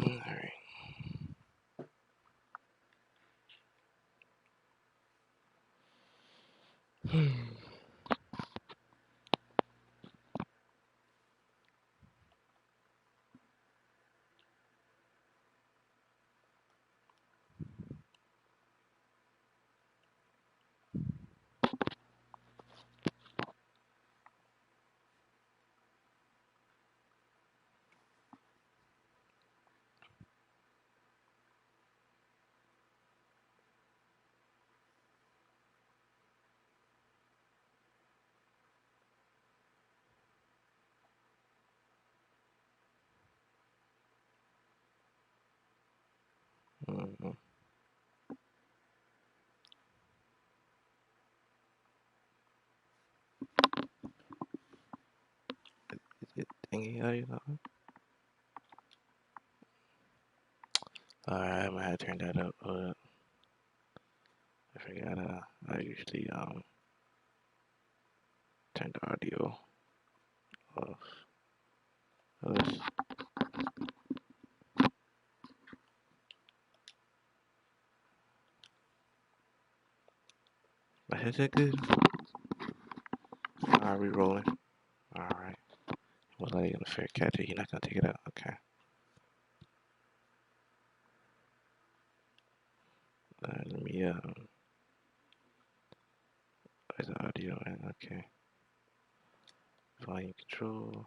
Alright. Mm-hmm. Is it thingy audio? Alright, I'm gonna have to turn that up. Hold up. I forgot I usually turn the audio off. Let's, my headset good? Alright, we rolling. Alright. Well, I gonna fair catch it. You're not gonna take it out. Okay. Let me where's the audio at? Okay. Volume control.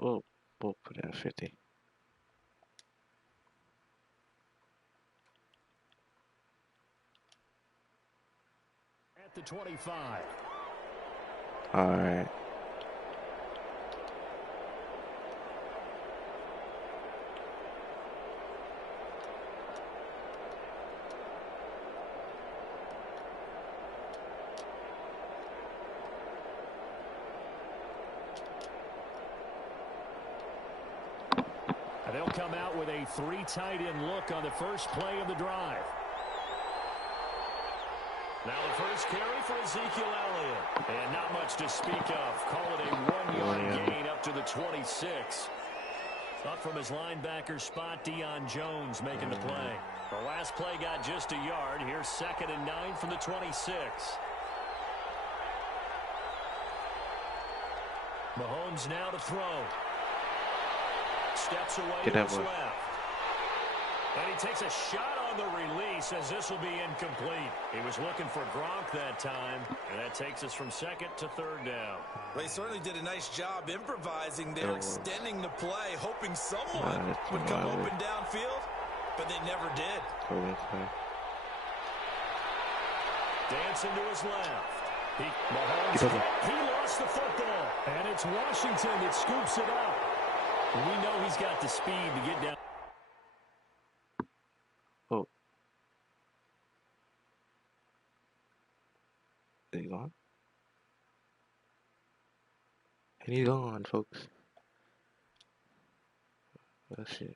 Oh, we'll put it at 50. At the 25. Alright. They'll come out with a 3 tight end look on the first play of the drive. Now the first carry for Ezekiel Elliott. And not much to speak of. Call it a 1-yard gain up to the 26. Up from his linebacker spot, Deion Jones making the play. The last play got just a yard. Here's 2nd and 9 from the 26. Mahomes now to throw. Steps away to his left. And he takes a shot on the release as this will be incomplete. He was looking for Gronk that time, and that takes us from 2nd to 3rd down. They certainly did a nice job improvising there, extending the play, hoping someone would come open downfield, but they never did. Dancing to his left. He lost the football, and it's Washington that scoops it up. We know he's got the speed to get down. Oh. Is he gone? And he's gone, folks. Oh, shit.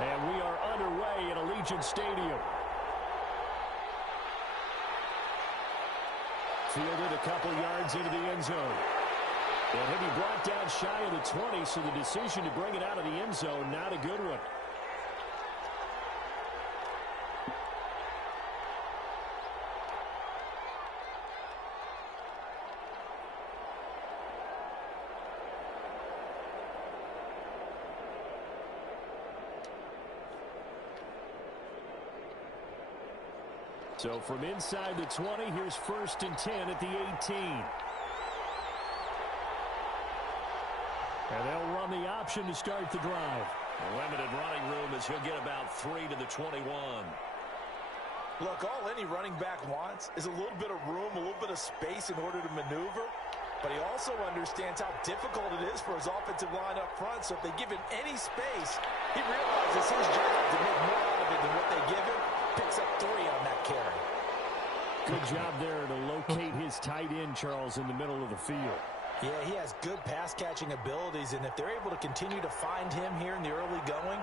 And we are underway at Allegiant Stadium. Fielded a couple yards into the end zone. And he'll be brought down shy of the 20, so the decision to bring it out of the end zone, not a good one. So from inside the 20, here's 1st and 10 at the 18. And they'll run the option to start the drive. Limited running room as he'll get about 3 to the 21. Look, all any running back wants is a little bit of room, a little bit of space in order to maneuver. But he also understands how difficult it is for his offensive line up front. So if they give him any space, he realizes his job to make more out of it than what they give him. Picks up 3 on that carry. Good job there to locate his tight end, Charles, in the middle of the field. Yeah, he has good pass-catching abilities, and if they're able to continue to find him here in the early going,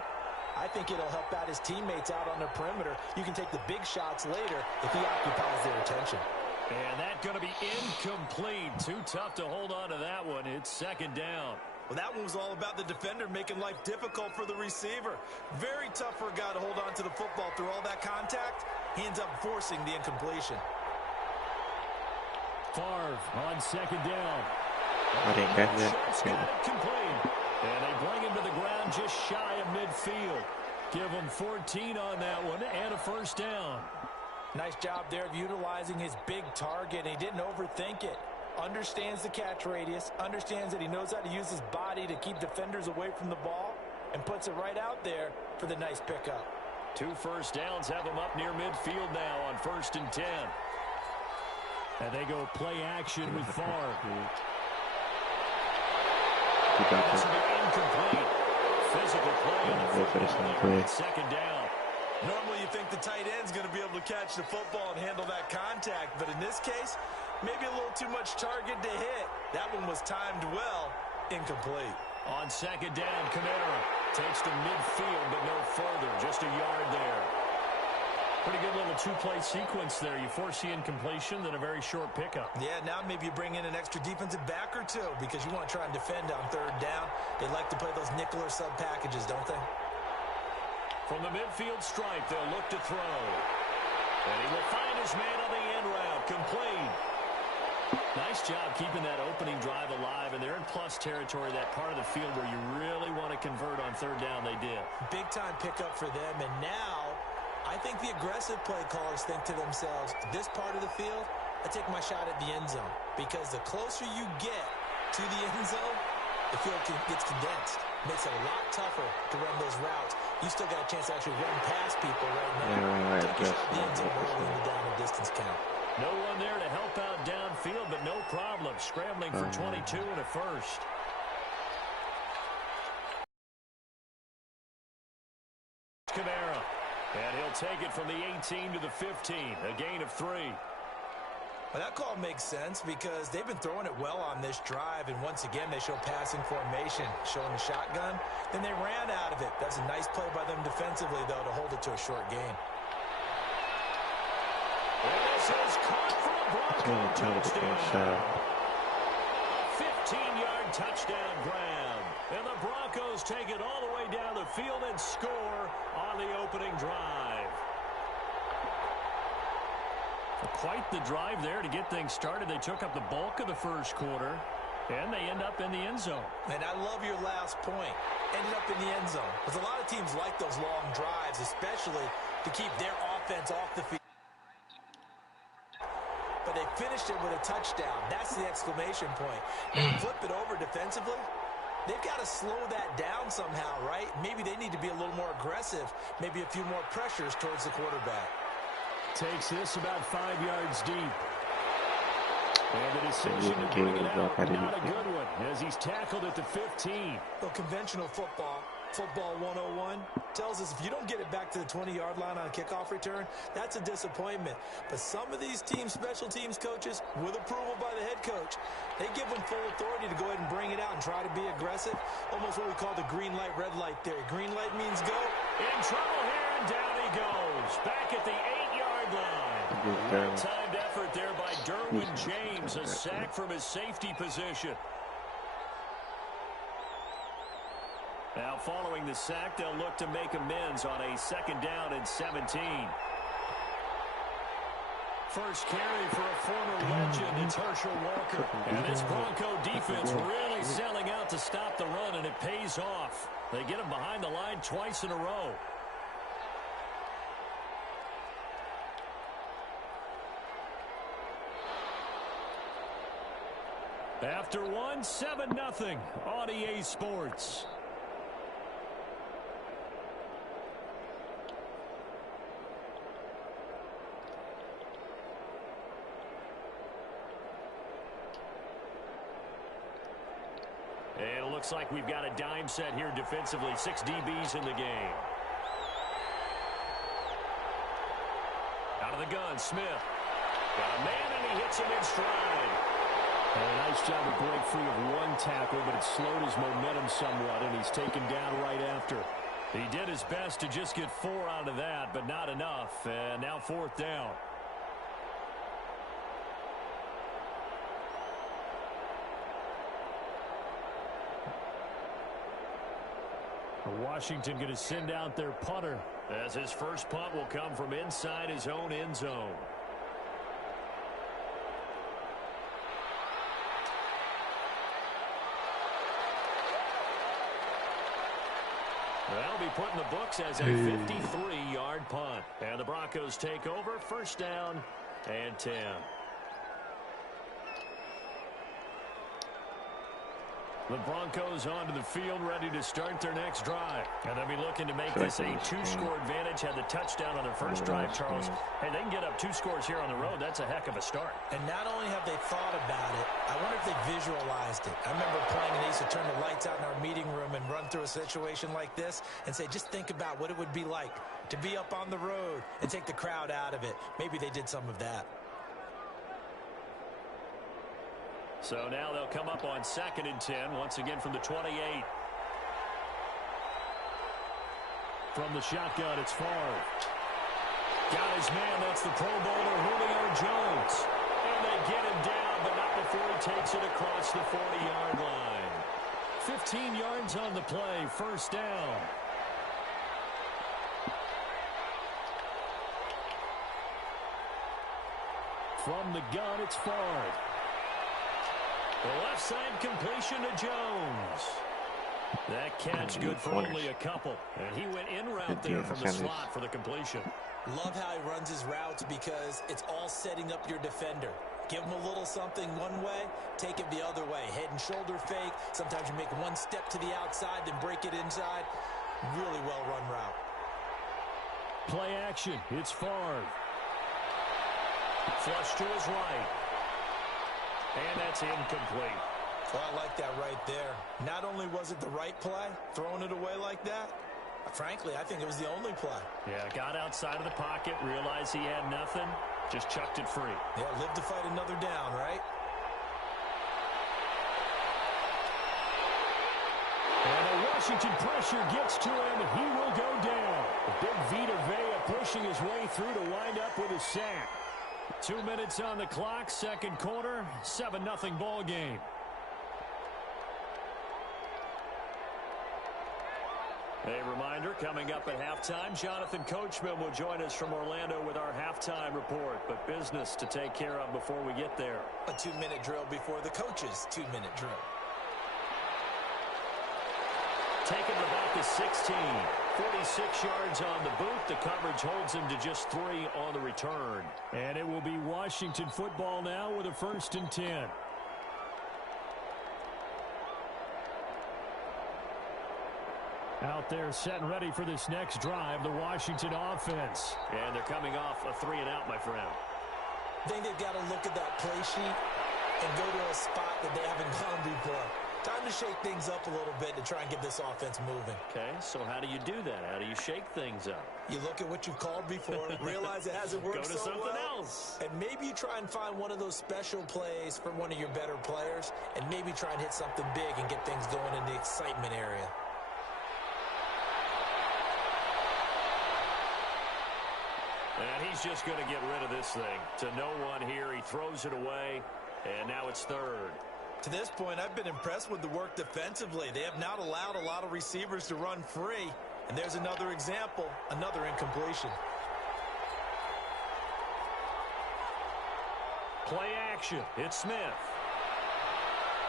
I think it'll help out his teammates out on the perimeter. You can take the big shots later if he occupies their attention. And that's going to be incomplete. Too tough to hold on to that one. It's 2nd down. Well, that one was all about the defender making life difficult for the receiver. Very tough for a guy to hold on to the football through all that contact. He ends up forcing the incompletion. Favre on 2nd down. I didn't get that. And they bring him to the ground just shy of midfield. Give him 14 on that one and a 1st down. Nice job there of utilizing his big target. He didn't overthink it. Understands the catch radius, understands that he knows how to use his body to keep defenders away from the ball, and puts it right out there for the nice pickup. 2 1st downs have him up near midfield now on 1st and 10. And they go play action with Favre. That's incomplete. Physical play on the football. 2nd down. Normally you think the tight end's going to be able to catch the football and handle that contact, but in this case, maybe a little too much target to hit. That one was timed well. Incomplete. On 2nd down, Kamara takes to midfield, but no further. Just a yard there. Pretty good little 2-play sequence there. You force the incompletion, then a very short pickup. Yeah, now maybe you bring in an extra defensive back or 2 because you want to try and defend on 3rd down. They like to play those nickel or sub packages, don't they? From the midfield stripe, they'll look to throw. And he will find his man on the end route. Complete. Nice job keeping that opening drive alive, and they're in plus territory, that part of the field where you really want to convert on 3rd down. They did. Big-time pickup for them, and now I think the aggressive play callers think to themselves, this part of the field, I take my shot at the end zone, because the closer you get to the end zone, the field gets condensed. Makes it a lot tougher to run those routes. You still got a chance to actually run past people right now. Take your shot at the end zone early in the down and distance count. No one there to help out downfield, but no problem. Scrambling for 22 and a 1st. Kamara. And he'll take it from the 18 to the 15. A gain of 3. Well, that call makes sense because they've been throwing it well on this drive, and once again they show passing formation, showing the shotgun. Then they ran out of it. That's a nice play by them defensively, though, to hold it to a short gain. And this is caught for a Bronco touchdown. 15-yard touchdown grab. And the Broncos take it all the way down the field and score on the opening drive. Quite the drive there to get things started. They took up the bulk of the 1st quarter, and they end up in the end zone. And I love your last point. Ended up in the end zone. Because a lot of teams like those long drives, especially to keep their offense off the field. But they finished it with a touchdown. That's the exclamation point. And flip it over defensively. They've got to slow that down somehow, right? Maybe they need to be a little more aggressive. Maybe a few more pressures towards the quarterback. Takes this about 5 yards deep. And the decision to bring it out, not a good one, as he's tackled at the 15. Well, conventional football Football 101 tells us if you don't get it back to the 20-yard line on a kickoff return, that's a disappointment. But some of these special teams coaches, with approval by the head coach, they give them full authority to go ahead and bring it out and try to be aggressive. Almost what we call the green light, red light theory. Green light means go. In trouble here, and down he goes. Back at the 8-yard line. Well-timed effort there by Derwin James. A sack from his safety position. Now, following the sack, they'll look to make amends on a 2nd down and 17. First carry for a former legend, it's Herschel Walker. And this Bronco defense really selling out to stop the run, and it pays off. They get him behind the line twice in a row. After one, 7-0 on EA Sports. And it looks like we've got a dime set here defensively. 6 DBs in the game. Out of the gun, Smith. Got a man, and he hits him in stride. And a nice job to break free of one tackle, but it slowed his momentum somewhat, and he's taken down right after. He did his best to just get 4 out of that, but not enough. And now 4th down. Washington going to send out their punter, as his first punt will come from inside his own end zone. That'll be put in the books as a 53-yard punt. And the Broncos take over, 1st down and 10. The Broncos onto the field, ready to start their next drive. And they'll be looking to make this a 2-score advantage. Had the touchdown on their first drive, Charles. Hey, they can get up 2 scores here on the road. That's a heck of a start. And not only have they thought about it, I wonder if they visualized it. I remember playing, and they used to turn the lights out in our meeting room and run through a situation like this and say, just think about what it would be like to be up on the road and take the crowd out of it. Maybe they did some of that. So now they'll come up on 2nd and 10, once again from the 28. From the shotgun, it's Favre. Got his man, that's the Pro Bowler, Julio Jones. And they get him down, but not before he takes it across the 40-yard line. 15 yards on the play, 1st down. From the gun, it's Favre. The left side completion to Jones. That catch good for only a couple. And he went in route there from the slot for the completion. Love how he runs his routes because it's all setting up your defender. Give him a little something one way, take it the other way. Head and shoulder fake. Sometimes you make one step to the outside, then break it inside. Really well-run route. Play action. It's Favre. Flush to his right. And that's incomplete. Well, I like that right there. Not only was it the right play, throwing it away like that, frankly, I think it was the only play. Yeah, got outside of the pocket, realized he had nothing, just chucked it free. Yeah, live to fight another down, right? And the Washington pressure gets to him, and he will go down. Big Vita Vea pushing his way through to wind up with a sack. 2 minutes on the clock, 2nd quarter, 7-0 ball game. A reminder, coming up at halftime, Jonathan Coachman will join us from Orlando with our halftime report, but business to take care of before we get there. A 2-minute drill before the coach's 2-minute drill. Taking him about the 16. 46 yards on the boot. The coverage holds him to just 3 on the return. And it will be Washington football now with a 1st and 10. Out there set and ready for this next drive, the Washington offense. And they're coming off a 3-and-out, my friend. I think they've got to look at that play sheet and go to a spot that they haven't gone before. Time to shake things up a little bit to try and get this offense moving. Okay, so how do you do that? How do you shake things up? You look at what you've called before, realize it hasn't worked Go to so something well, else. and maybe you try and find one of those special plays for one of your better players, and maybe try and hit something big and get things going in the excitement area. And he's just going to get rid of this thing. To no one here, he throws it away, and now it's third. To this point, I've been impressed with the work defensively. They have not allowed a lot of receivers to run free. And there's another example, another incompletion. Play action. It's Smith.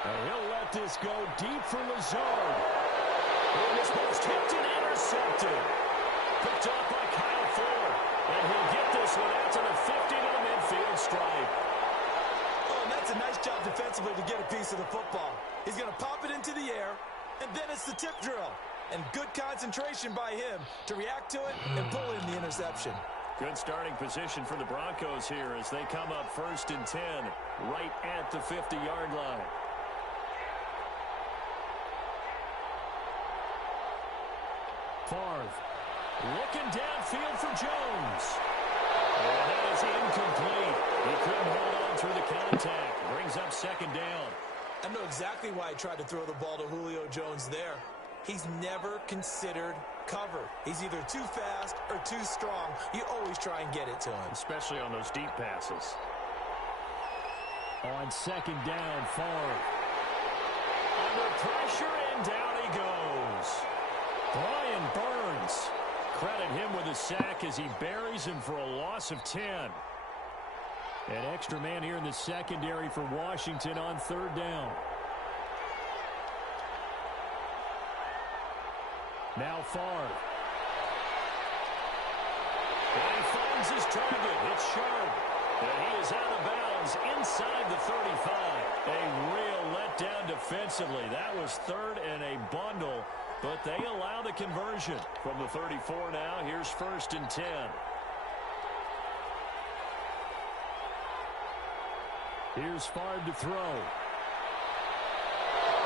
And he'll let this go deep for Lazard. And this ball's tipped and intercepted. Picked off by Kyle Ford. And he'll get this one out to the 50 to the midfield stripe. Oh, and that's a nice job defensively to get a piece of the football. He's going to pop it into the air, and then it's the tip drill. And good concentration by him to react to it and pull in the interception. Good starting position for the Broncos here as they come up 1st and 10, right at the 50-yard line. Favre looking downfield for Jones. And that is incomplete. He couldn't hold on through the contact. Brings up 2nd down. I know exactly why I tried to throw the ball to Julio Jones there. He's never considered cover. He's either too fast or too strong. You always try and get it to him. Especially on those deep passes. On 2nd down, Favre. Under pressure, and down he goes. Brian Burns. Credit him with a sack as he buries him for a loss of 10. An extra man here in the secondary for Washington on 3rd down. Now Favre. And he finds his target. It's sharp. And he is out of bounds inside the 35. A real letdown defensively. That was 3rd and a bundle. But they allow the conversion. From the 34 now, here's 1st and 10. Here's Favre to throw.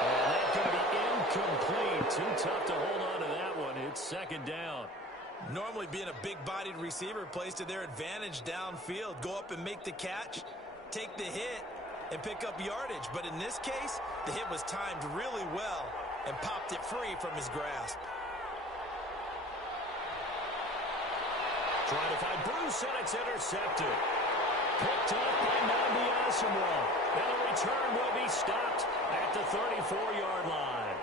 And that's going to be incomplete. Too tough to hold on to that one. It's 2nd down. Normally being a big-bodied receiver plays to their advantage downfield. Go up and make the catch, take the hit, and pick up yardage. But in this case, the hit was timed really well and popped it free from his grasp. Trying to find Bruce, and it's intercepted. Picked up by Nnamdi Asomugha. And the return will be stopped at the 34-yard line.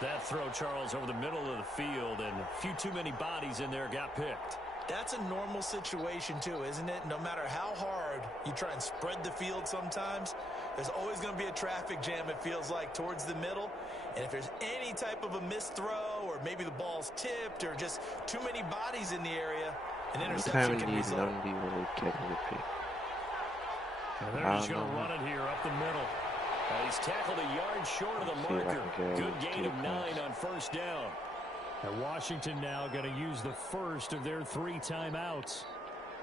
That throw, Charles, over the middle of the field, and a few too many bodies in there got picked. That's a normal situation, too, isn't it? No matter how hard you try and spread the field sometimes, there's always going to be a traffic jam, it feels like, towards the middle. And if there's any type of a missed throw, or maybe the ball's tipped, or just too many bodies in the area, an interception can result. And they're just going to run it here up the middle. He's tackled a yard short of the marker. Good gain of 9 on 1st down. And Washington now going to use the first of their 3 timeouts,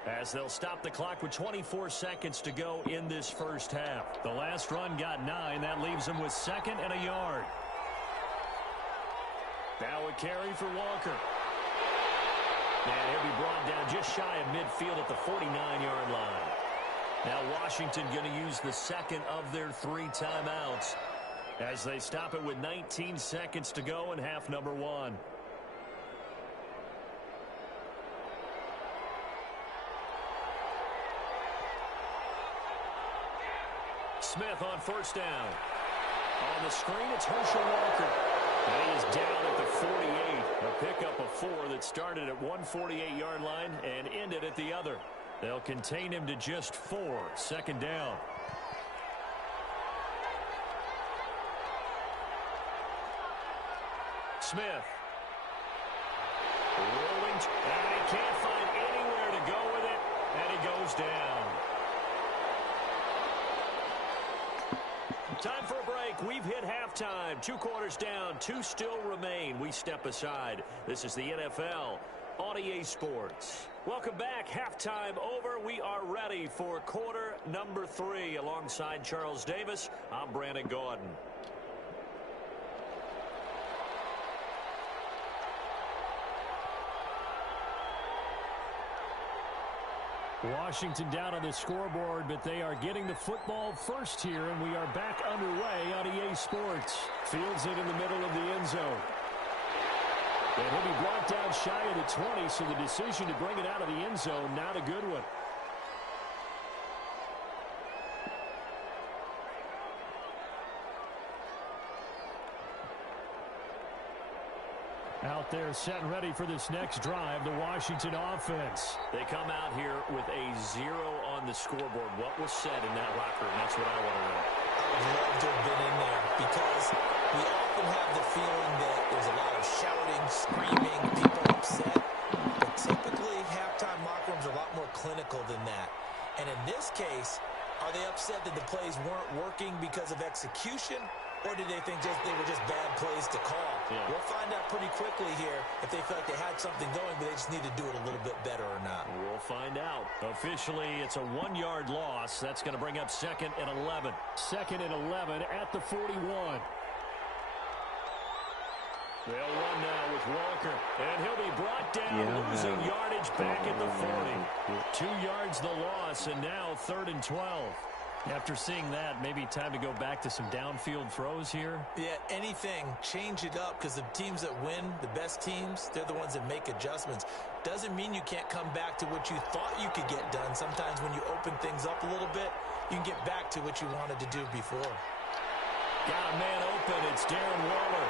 as they'll stop the clock with 24 seconds to go in this first half. The last run got 9. That leaves them with 2nd and a yard. Now a carry for Walker. And he'll be brought down just shy of midfield at the 49-yard line. Now Washington going to use the 2nd of their 3 timeouts as they stop it with 19 seconds to go in half number 1. Smith on 1st down. On the screen, it's Herschel Walker. And he is down at the 48. A pickup of 4 that started at 148-yard line and ended at the other. They'll contain him to just 4. 2nd down. Smith. Rolling. And he can't find anywhere to go with it. And he goes down. Time for a break. We've hit halftime. 2 quarters down. 2 still remain. We step aside. This is the NFL on EA Sports. Welcome back. Halftime over. We are ready for quarter number 3. Alongside Charles Davis, I'm Brandon Gaudin. Washington down on the scoreboard, but they are getting the football first here, and we are back underway on EA Sports. Fields it in the middle of the end zone. And he'll be brought down shy of the 20, so the decision to bring it out of the end zone, not a good one. Out there set and ready for this next drive, the Washington offense. They come out here with a 0 on the scoreboard. What was said in that locker room? That's what I want to know. I would love to have been in there because we often have the feeling that there's a lot of shouting, screaming, people upset. But typically, halftime locker rooms are a lot more clinical than that. And in this case, are they upset that the plays weren't working because of execution? Or did they think they were just bad plays to call? Yeah. We'll find out pretty quickly here if they feel like they had something going, but they just need to do it a little bit better or not. We'll find out. Officially, it's a 1-yard loss. That's going to bring up 2nd and 11. 2nd and 11 at the 41. They'll run now with Walker. And he'll be brought down, losing yardage back at the 40. 2 yards the loss, and now 3rd and 12. After seeing that, maybe time to go back to some downfield throws here. Yeah, anything. Change it up because the teams that win, the best teams, they're the ones that make adjustments. Doesn't mean you can't come back to what you thought you could get done. Sometimes when you open things up a little bit, you can get back to what you wanted to do before. Got a man open. It's Darren Waller.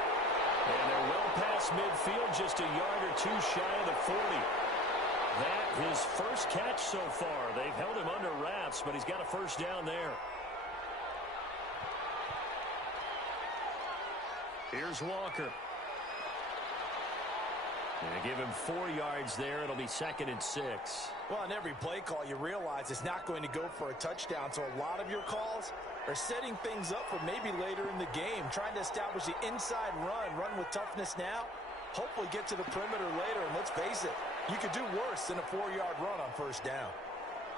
And they're well past midfield, just a yard or two shy of the 40. That his first catch so far. They've held him under wraps, but he's got a first down there. Here's Walker. And give him 4 yards there. It'll be 2nd and 6. Well, on every play call, you realize it's not going to go for a touchdown. So a lot of your calls are setting things up for maybe later in the game, trying to establish the inside run with toughness now. Hopefully get to the perimeter later, and let's face it, you could do worse than a 4-yard run on first down.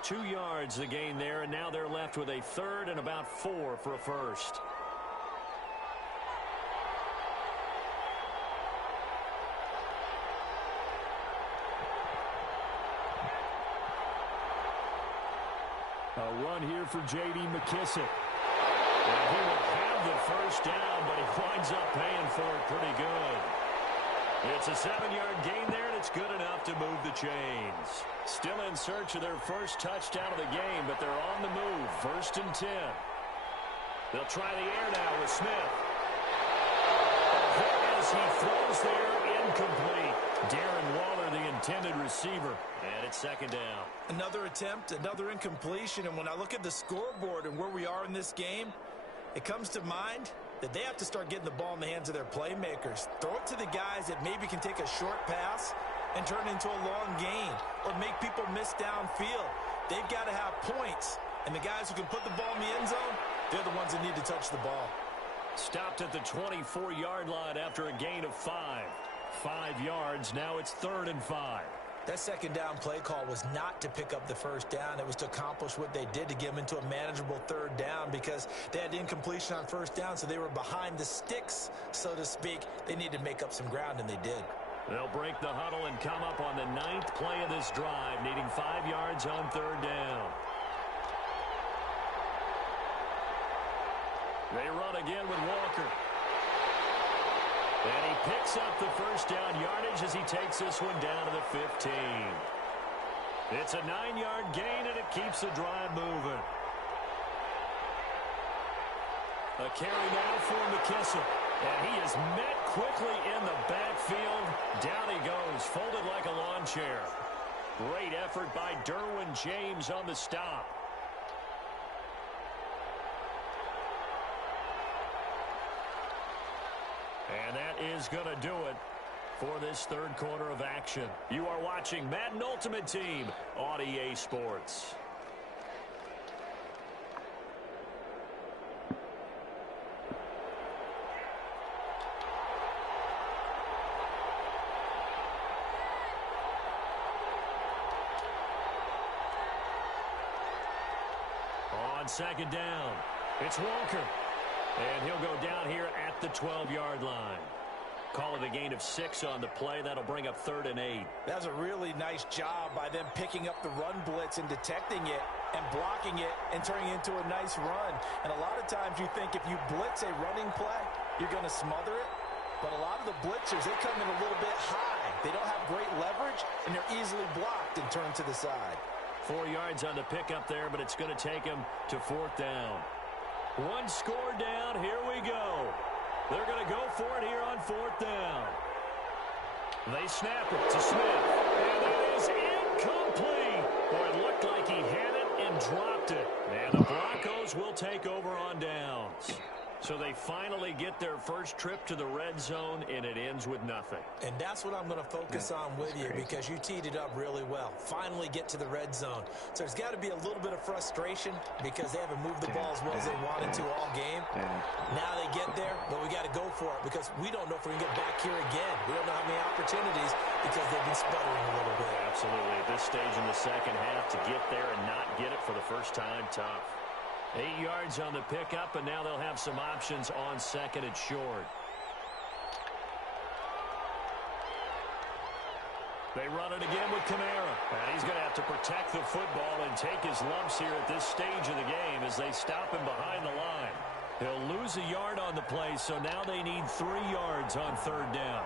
2 yards the gain there, and now they're left with a 3rd and about 4 for a first. A run here for J.D. McKissick. And he will have the first down, but he winds up paying for it pretty good. It's a 7-yard gain there, and it's good enough to move the chains. Still in search of their first touchdown of the game, but they're on the move. 1st and 10. They'll try the air now with Smith. As he throws there, incomplete. Darren Waller, the intended receiver, and it's 2nd down. Another attempt, another incompletion, and when I look at the scoreboard and where we are in this game, it comes to mind that they have to start getting the ball in the hands of their playmakers. Throw it to the guys that maybe can take a short pass and turn it into a long gain or make people miss downfield. They've got to have points, and the guys who can put the ball in the end zone, they're the ones that need to touch the ball. Stopped at the 24-yard line after a gain of 5. 5 yards, now it's 3rd and 5. That 2nd down play call was not to pick up the first down. It was to accomplish what they did, to get them into a manageable 3rd down, because they had incompletion on first down, so they were behind the sticks, so to speak. They needed to make up some ground, and they did. They'll break the huddle and come up on the 9th play of this drive, needing 5 yards on 3rd down. They run again with Walker. And he picks up the first down yardage as he takes this one down to the 15. It's a 9-yard gain, and it keeps the drive moving. A carry now for McKissick. And he is met quickly in the backfield. Down he goes, folded like a lawn chair. Great effort by Derwin James on the stop. And that is going to do it for this 3rd quarter of action. You are watching Madden Ultimate Team on EA Sports. On 2nd down, it's Walker. And he'll go down here at the 12-yard line. Call it a gain of 6 on the play. That'll bring up 3rd and 8. That's a really nice job by them picking up the run blitz and detecting it and blocking it and turning it into a nice run. And a lot of times you think if you blitz a running play, you're going to smother it. But a lot of the blitzers, they come in a little bit high. They don't have great leverage, and they're easily blocked and turned to the side. 4 yards on the pickup there, but it's going to take him to 4th down. 1 score down. Here we go. They're going to go for it here on 4th down. They snap it to Smith. And it is incomplete. Boy, it looked like he had it and dropped it. And the Broncos will take over on downs. So they finally get their first trip to the red zone, and it ends with nothing. And that's what I'm going to focus on with you because you teed it up really well. Finally get to the red zone. So there's got to be a little bit of frustration because they haven't moved the ball as well as they wanted to all game. Now they get there, but we got to go for it because we don't know if we can get back here again. We don't know how many opportunities because they've been sputtering a little bit. Absolutely. At this stage in the second half, to get there and not get it for the first time, tough. 8 yards on the pickup, and now they'll have some options on 2nd and short. They run it again with Kamara. And he's going to have to protect the football and take his lumps here at this stage of the game as they stop him behind the line. He'll lose a yard on the play, so now they need 3 yards on 3rd down.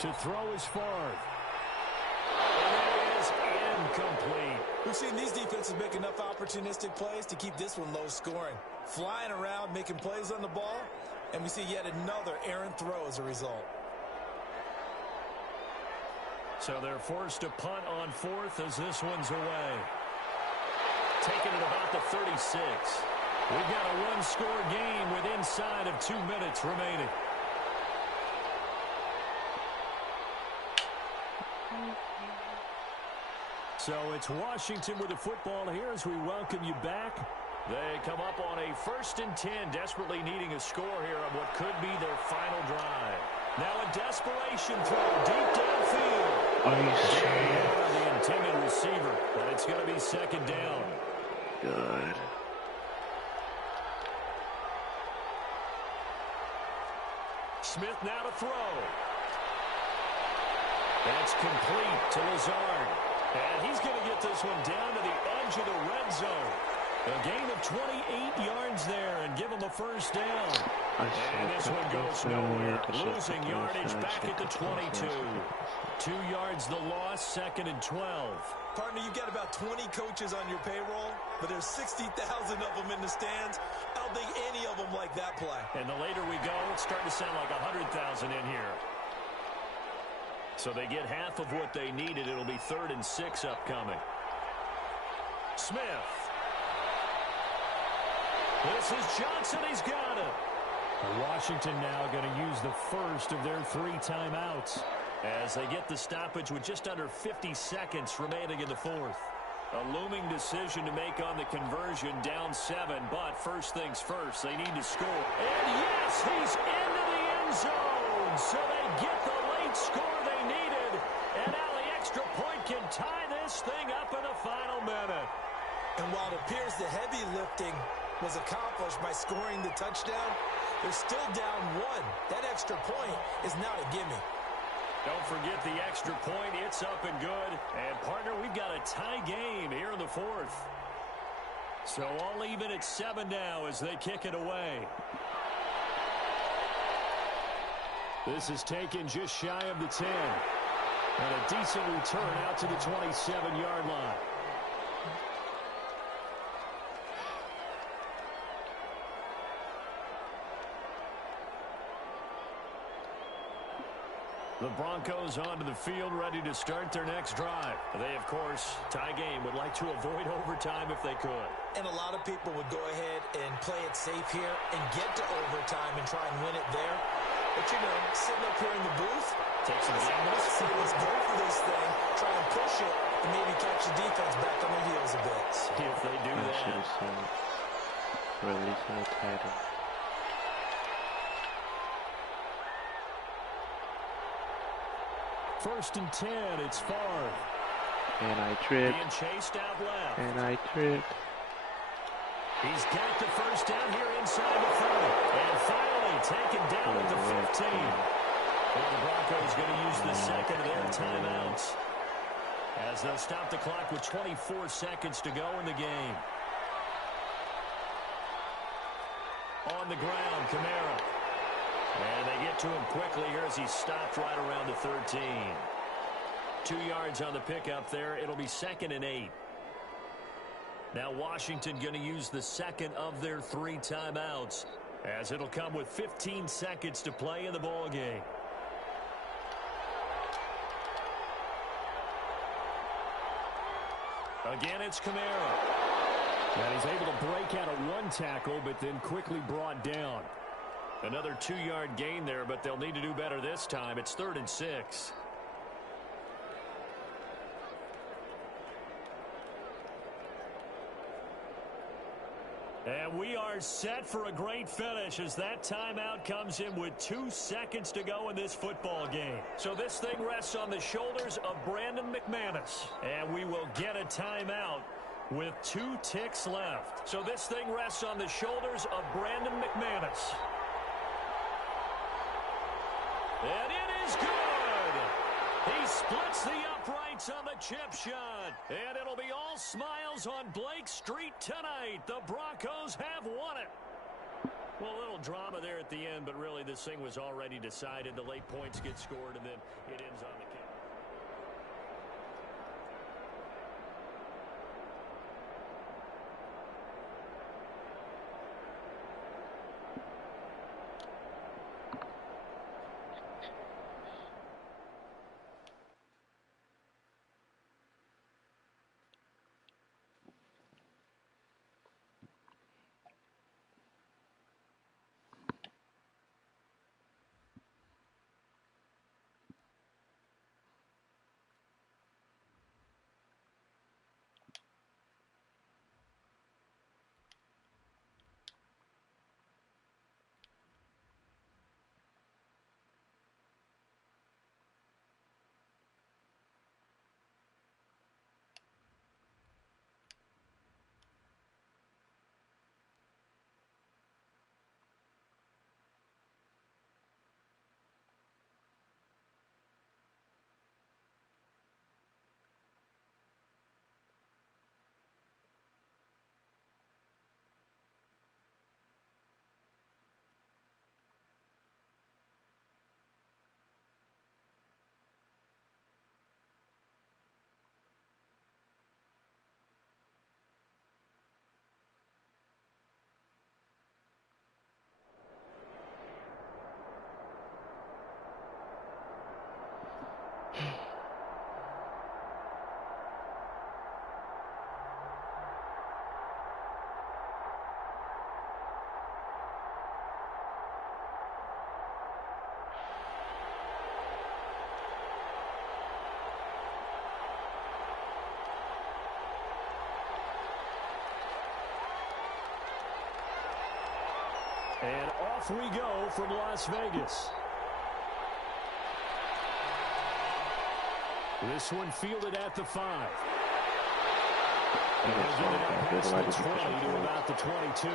To throw is Favre. Incomplete. We've seen these defenses make enough opportunistic plays to keep this one low scoring. Flying around, making plays on the ball, and we see yet another errant throw as a result. So they're forced to punt on 4th as this one's away. Taking it about the 36. We've got a one-score game with inside of 2 minutes remaining. So it's Washington with the football here as we welcome you back. They come up on a 1st and 10, desperately needing a score here on what could be their final drive. Now a desperation throw deep downfield. Are you serious? The intended receiver, but it's going to be 2nd down. Good. Smith now to throw. That's complete to Lazard. And he's going to get this one down to the edge of the red zone. A gain of 28 yards there and give him a 1st down. And this one goes nowhere. Losing yardage back at the 22. 2 yards the loss, 2nd and 12. Partner, you've got about 20 coaches on your payroll, but there's 60,000 of them in the stands. I don't think any of them like that play. And the later we go, it's starting to sound like 100,000 in here. So they get half of what they needed. It'll be 3rd and 6 upcoming. Smith. This is Johnson. He's got it. Washington now going to use the first of their 3 timeouts as they get the stoppage with just under 50 seconds remaining in the 4th. A looming decision to make on the conversion, down 7, but first things first, they need to score. And yes, he's into the end zone, so they get the late score they needed, and now the extra point can tie this thing up in the final minute. And while it appears the heavy lifting was accomplished by scoring the touchdown, they're still down 1. That extra point is not a gimme. Don't forget the extra point. It's up and good. And, partner, we've got a tie game here in the 4th. So all even at 7 now as they kick it away. This is taken just shy of the 10. And a decent return out to the 27-yard line. The Broncos onto the field, ready to start their next drive. They, of course, tie game, would like to avoid overtime if they could. And a lot of people would go ahead and play it safe here and get to overtime and try and win it there. But, you know, sitting up here in the booth, take some let's go for this thing, try and push it, and maybe catch the defense back on their heels a bit. See if they do that. Releasing the title. First and 10, it's Favre. And I tripped. Being chased out left. And I tripped. He's got the first down here inside the 30. And finally taken down at the 15. And the Broncos going to use the second of their timeouts, as they'll stop the clock with 24 seconds to go in the game. On the ground, Kamara. And they get to him quickly here as he stopped right around the 13. 2 yards on the pickup there. It'll be 2nd and 8. Now Washington going to use the second of their 3 timeouts, as it'll come with 15 seconds to play in the ball game. Again, it's Kamara. And he's able to break out of 1 tackle, but then quickly brought down. Another 2-yard gain there, but they'll need to do better this time. It's 3rd and 6. And we are set for a great finish as that timeout comes in with 2 seconds to go in this football game. So this thing rests on the shoulders of Brandon McManus. And we will get a timeout with 2 ticks left. So this thing rests on the shoulders of Brandon McManus. And it is good. He splits the uprights on the chip shot. And it'll be all smiles on Blake Street tonight. The Broncos have won it. Well, a little drama there at the end, but really this thing was already decided. The late points get scored, and then it ends on the kick. And off we go from Las Vegas. This one fielded at the 5. And they'll get it up past the 20 to about the 22.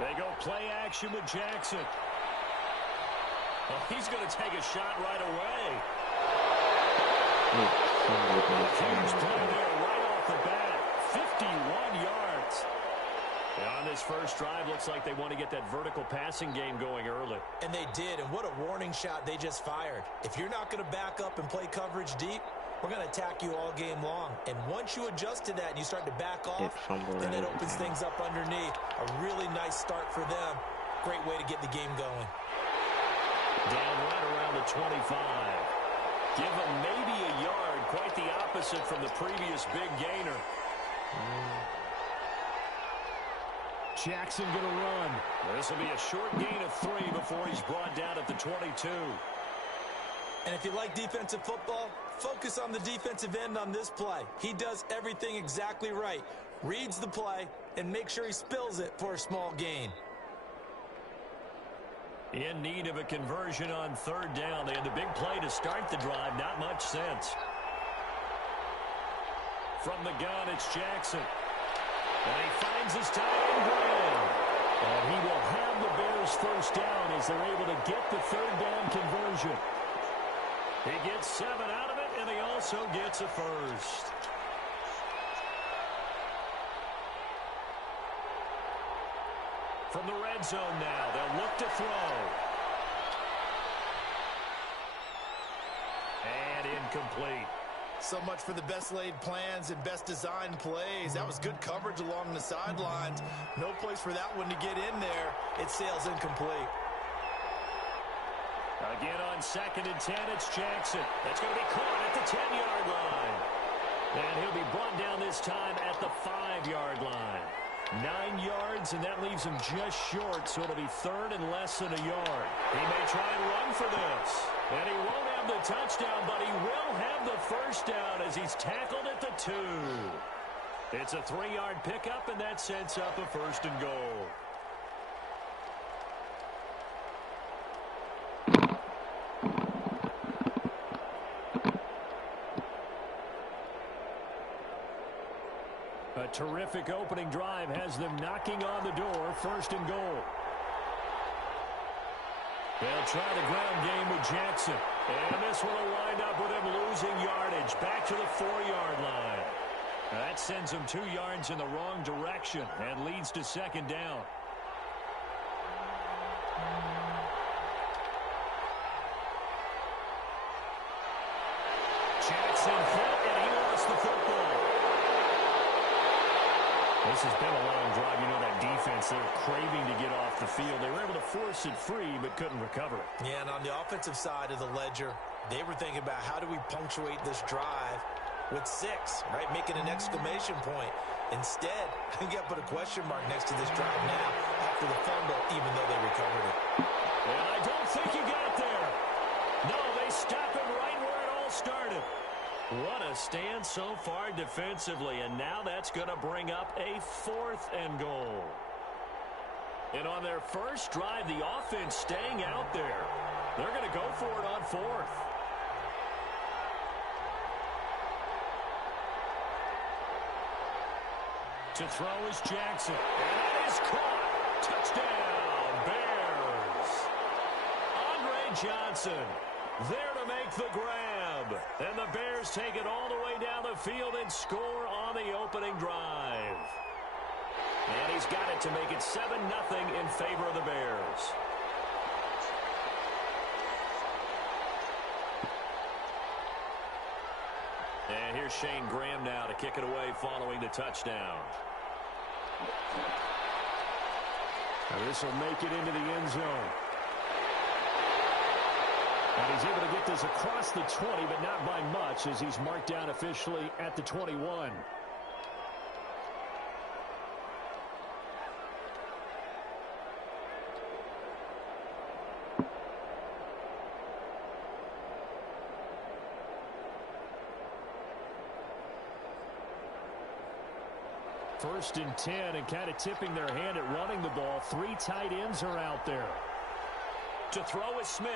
They go play action with Jackson. Well, he's going to take a shot right away. Huge play there right off the bat. 51 yards. And on this first drive, looks like they want to get that vertical passing game going early. And they did, and what a warning shot they just fired. If you're not going to back up and play coverage deep, we're going to attack you all game long. And once you adjust to that and you start to back off, then it opens things up underneath. A really nice start for them. Great way to get the game going. Down right around the 25. Give them maybe a yard. Quite the opposite from the previous big gainer. Jackson going to run. This will be a short gain of 3 before he's brought down at the 22. And if you like defensive football, focus on the defensive end on this play. He does everything exactly right. Reads the play and makes sure he spills it for a small gain. In need of a conversion on third down. They had the big play to start the drive. Not much sense. From the gun, it's Jackson. And he finds his tight end Graham. And he will have the Bears first down as they're able to get the third down conversion. He gets 7 out of it, and he also gets a first. From the red zone now, they'll look to throw. And incomplete. So much for the best laid plans and best designed plays. That was good coverage along the sidelines. No place for that one to get in there. It sails incomplete. Again on 2nd and 10, it's Jackson. That's going to be caught at the 10-yard line. And he'll be brought down this time at the 5-yard line. 9 yards, and that leaves him just short, so it'll be third and less than a yard. He may try and run for this. And he won't have the touchdown, but he will have the first down as he's tackled at the 2. It's a 3-yard pickup, and that sets up a first and goal. A terrific opening drive has them knocking on the door, first and goal. They'll try the ground game with Jackson. And this one will wind up with him losing yardage back to the 4-yard line. That sends him 2 yards in the wrong direction and leads to second down. Jackson hit, and he lost the football. This has been a long drive. You know that defense, they're craving to get off the field. They were able to force it free, but couldn't recover. Yeah, and on the offensive side of the ledger, they were thinking about how do we punctuate this drive with 6, right? Making an exclamation point. Instead, you got to put a question mark next to this drive now after the fumble, even though they recovered it. And I don't think you got there. No, they stop him right where it all started. What a stand so far defensively, and now that's going to bring up a 4th and goal. And on their first drive, the offense staying out there. They're going to go for it on 4th. To throw is Jackson. And it is caught. Touchdown, Bears. Andre Johnson there to make the grab. And the Bears take it all the way down the field and score on the opening drive. And he's got it to make it 7-0 in favor of the Bears. And here's Shane Graham now to kick it away following the touchdown. Now this will make it into the end zone. And he's able to get this across the 20, but not by much as he's marked down officially at the 21. First and 10, and kind of tipping their hand at running the ball. 3 tight ends are out there. To throw is Smith.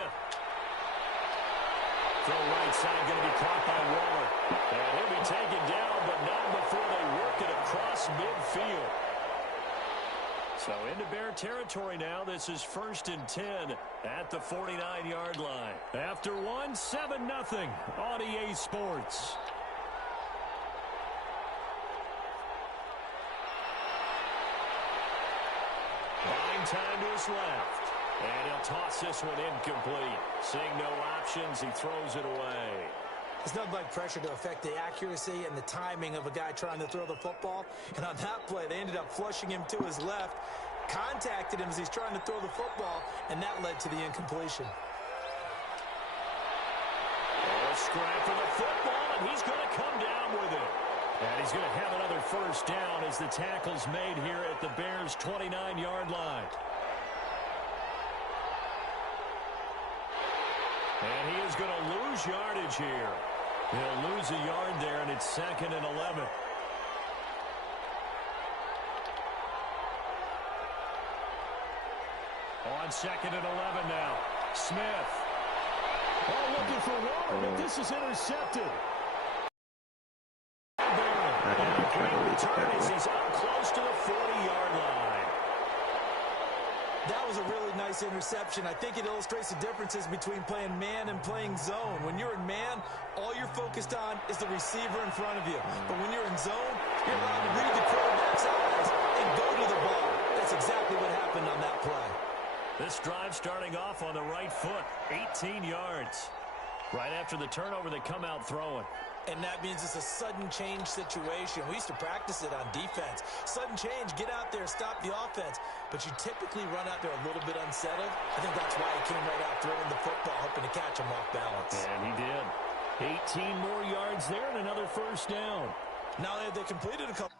Throw right side, going to be caught by Waller. And he'll be taken down, but not before they work it across midfield. So into Bear territory now. This is first and 10 at the 49-yard line. After one, 7-0 on EA Sports. Buying time to his left. And he'll toss this one incomplete. Seeing no options, he throws it away. There's nothing like pressure to affect the accuracy and the timing of a guy trying to throw the football. And on that play, they ended up flushing him to his left, contacted him as he's trying to throw the football, and that led to the incompletion. A scrap for the football, and he's going to come down with it. And he's going to have another first down as the tackle's made here at the Bears' 29-yard line. And he is going to lose yardage here. He'll lose a yard there, and it's 2nd and 11. On 2nd and 11 now. Smith. Oh, looking for Waller, but this is intercepted. He's up close to the 40-yard line. That was a really nice interception. I think it illustrates the differences between playing man and playing zone. When you're in man, all you're focused on is the receiver in front of you. But when you're in zone, you're allowed to read the quarterback's eyes and go to the ball. That's exactly what happened on that play. This drive starting off on the right foot, 18 yards. Right after the turnover, they come out throwing. And that means it's a sudden change situation. We used to practice it on defense. Sudden change, get out there, stop the offense. But you typically run out there a little bit unsettled. I think that's why he came right out throwing the football, hoping to catch him off balance. And he did. 18 more yards there and another first down. Now they completed a couple.